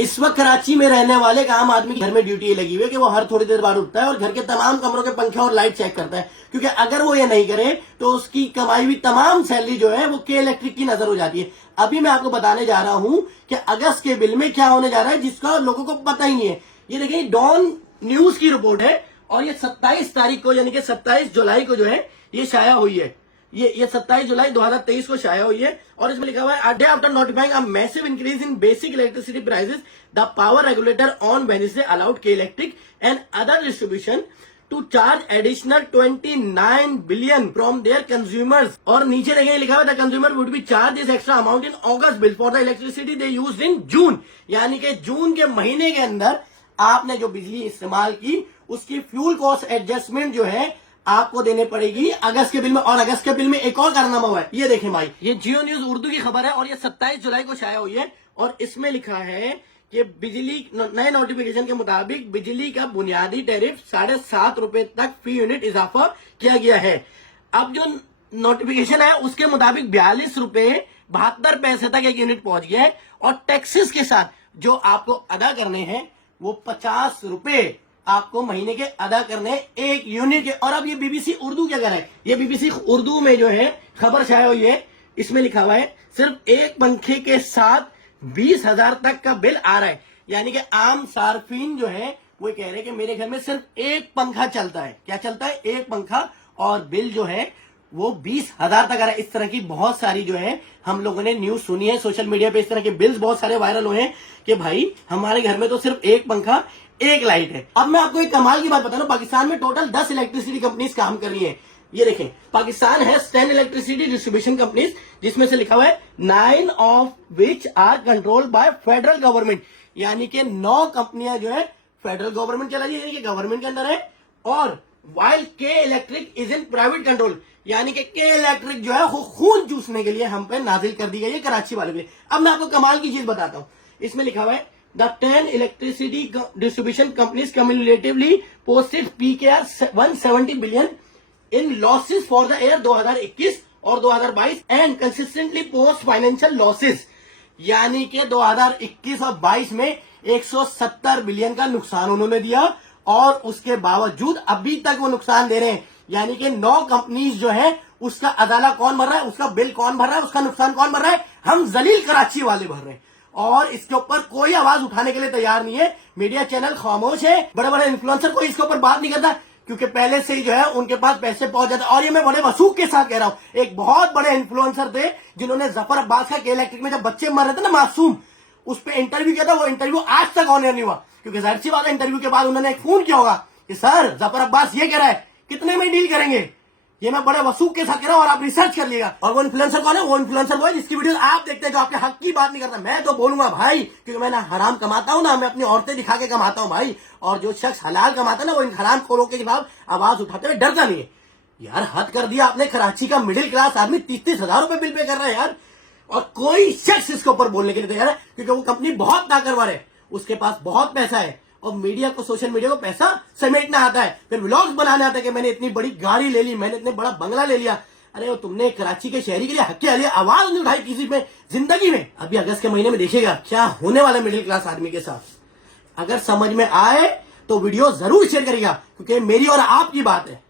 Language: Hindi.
इस वक्त कराची में रहने वाले एक आम आदमी के घर में ड्यूटी लगी हुई है कि वो हर थोड़ी देर बाद उठता है और घर के तमाम कमरों के पंखे और लाइट चेक करता है, क्योंकि अगर वो ये नहीं करे तो उसकी कमाई हुई तमाम सैलरी जो है वो के इलेक्ट्रिक की नजर हो जाती है। अभी मैं आपको बताने जा रहा हूं कि अगस्त के बिल में क्या होने जा रहा है जिसका लोगों को पता ही नहीं है। ये देखिए डॉन न्यूज की रिपोर्ट है और ये 27 तारीख को यानी कि 27 जुलाई को जो है ये शाया हुई है। ये 27 जुलाई 2023 को शाया हुई है और इसमें लिखा हुआ है, day after notifying a massive increase in basic electricity prices the power regulator on Wednesday allowed K electric and other distribution to charge additional 29 billion from their consumers. और नीचे देखिए लिखा हुआ है, the consumer would be charge this extra amount in August bill for the electricity they used in June. यानी कि जून के महीने के अंदर आपने जो बिजली इस्तेमाल की उसकी फ्यूल कॉस्ट एडजस्टमेंट जो है आपको देने पड़ेगी अगस्त के बिल में। और अगस्त के बिल में एक और कारनामा हुआ है, ये देखें भाई, ये जियो न्यूज उर्दू की खबर है और ये 27 जुलाई को शाया हुई है और इसमें लिखा है कि बिजली नए नोटिफिकेशन के मुताबिक बिजली का बुनियादी टैरिफ 7.5 रुपए तक फी यूनिट इजाफा किया गया है। अब जो नोटिफिकेशन है उसके मुताबिक 42 रुपए 72 पैसे तक एक यूनिट पहुंच गया है और टैक्सेस के साथ जो आपको अदा करने हैं वो 50 रुपए आपको महीने के अदा करने एक यूनिट के। और अब ये बीबीसी उर्दू क्या कर रहा है, ये बीबीसी उर्दू में जो है खबर छाया हुई है, इसमें लिखा हुआ है सिर्फ एक पंखे के साथ 20,000 तक का बिल आ रहा है। यानी कि आम सार्फिन जो है वो कह रहे हैं कि मेरे घर में सिर्फ एक पंखा चलता है। क्या चलता है? एक पंखा, और बिल जो है वो 20,000 तक आ रहा है। इस तरह की बहुत सारी जो है हम लोगों ने न्यूज सुनी है सोशल मीडिया पे, इस तरह के बिल्स बहुत सारे वायरल हुए हैं कि भाई हमारे घर में तो सिर्फ एक पंखा एक लाइट है। अब मैं आपको एक कमाल की बात बता रहा हूं, पाकिस्तान में टोटल 10 इलेक्ट्रिसिटी कंपनीज काम कर रही है। ये देखें, पाकिस्तान है 10 इलेक्ट्रिसिटी डिस्ट्रीब्यूशन कंपनीज, जिसमें से लिखा हुआ है 9 of which are controlled by federal government. यानी कि 9 कंपनियां जो है फेडरल गवर्नमेंट चला रही है, गवर्नमेंट के अंदर है। और वाइल के electric is in private control, यानी कि के इलेक्ट्रिक जो है वो खून चूसने के लिए हम पे नाजिल कर दी गई है कराची वालों के लिए। अब मैं आपको कमाल की चीज बताता हूं, इसमें लिखा हुआ है the 10 electricity distribution companies cumulatively posted PKR 170 billion in losses for the year 2021 और 2022 and consistently post financial losses. यानी कि 2021 और 22 में 170 बिलियन का नुकसान उन्होंने दिया और उसके बावजूद अभी तक वो नुकसान दे रहे हैं। यानी कि 9 कंपनीज जो है उसका अदाला कौन भर रहा है, उसका बिल कौन भर रहा है, उसका नुकसान कौन भर रहा है? हम जलील कराची वाले भर रहे हैं और इसके ऊपर कोई आवाज उठाने के लिए तैयार नहीं है। मीडिया चैनल खामोश है, बड़े बड़े इन्फ्लुएंसर कोई इसके ऊपर बात नहीं करता क्योंकि पहले से ही जो है उनके पास पैसे पहुंच जाते। और ये मैं बड़े वसूख के साथ कह रहा हूं, एक बहुत बड़े इन्फ्लुएंसर थे जिन्होंने जफर अब्बास का के इलेक्ट्रिक में जब बच्चे मर रहे थे ना मासूम, उस पर इंटरव्यू किया था। वो इंटरव्यू आज तक ऑनर नहीं हुआ क्योंकि जाहिर सी बात है इंटरव्यू के बाद उन्होंने एक फोन किया होगा कि सर जफर अब्बास ये कह रहा है, कितने में डील करेंगे? ये मैं बड़े वसूख के साथ कह रहा हूं और आप रिसर्च कर लिएगा। और वो इन्फ्लुएंसर कौन है? वो इन्फ्लुएंसर वो है जिसकी वीडियो आप देखते हैं जो आपके हक की बात नहीं करता। मैं तो बोलूंगा भाई, क्योंकि मैं ना हराम कमाता हूं ना मैं अपनी औरतें दिखा के कमाता हूं भाई। और जो शख्स हलाल कमाता है ना वो इन हराम खोरों के खिलाफ आवाज उठाते हुए डरता नहीं है। यार हद कर दिया आपने, कराची का मिडिल क्लास आदमी 30-30 हजार रुपए बिल पे कर रहा है यार, और कोई शख्स इसके ऊपर बोलने के लिए तैयार है क्योंकि वो कंपनी बहुत ताकतवर है, उसके पास बहुत पैसा है और मीडिया को, सोशल मीडिया को पैसा समेटना आता है, फिर व्लॉग्स बनाने आता है कि मैंने इतनी बड़ी गाड़ी ले ली, मैंने इतने बड़ा बंगला ले लिया। अरे वो तुमने कराची के शहरी के लिए हक के लिए आवाज नहीं उठाई किसी में जिंदगी में। अभी अगस्त के महीने में देखिएगा क्या होने वाला मिडिल क्लास आदमी के साथ। अगर समझ में आए तो वीडियो जरूर शेयर करिएगा क्योंकि मेरी और आपकी बात है।